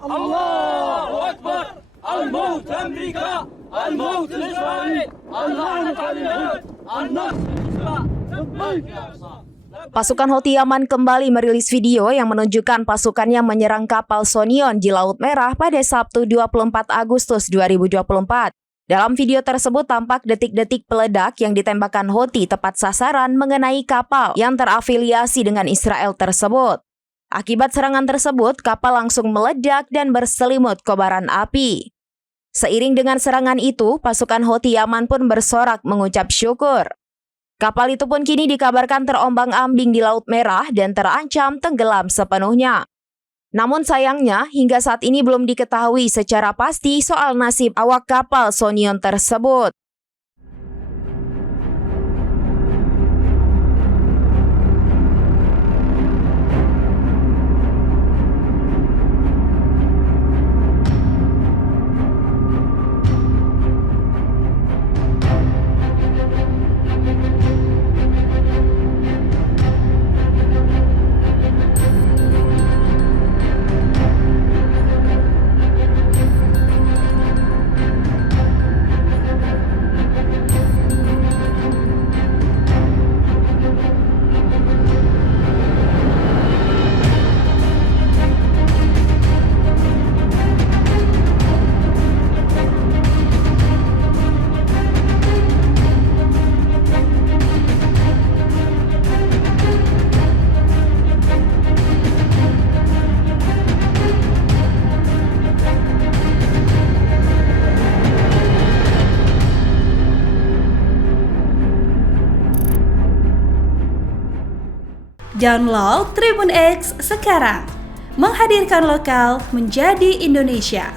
الله أكبر. الموت لأمريكا، الموت لإسرائيل، اللعنة على اليهود، النصر للإسلام. لبيك يا عصام. Pasukan Houthi Yaman kembali merilis video yang menunjukkan pasukannya menyerang kapal Sonion di Laut Merah pada Sabtu 24 Agustus 2024. Dalam video tersebut tampak detik-detik peledak yang ditembakkan Houthi tepat sasaran mengenai kapal yang terafiliasi dengan Israel tersebut. Akibat serangan tersebut, kapal langsung meledak dan berselimut kobaran api. Seiring dengan serangan itu, pasukan Houthi Yaman pun bersorak mengucap syukur. Kapal itu pun kini dikabarkan terombang-ambing di Laut Merah dan terancam tenggelam sepenuhnya. Namun sayangnya, hingga saat ini belum diketahui secara pasti soal nasib awak kapal Sonion tersebut. Download Tribun X sekarang, menghadirkan lokal menjadi Indonesia.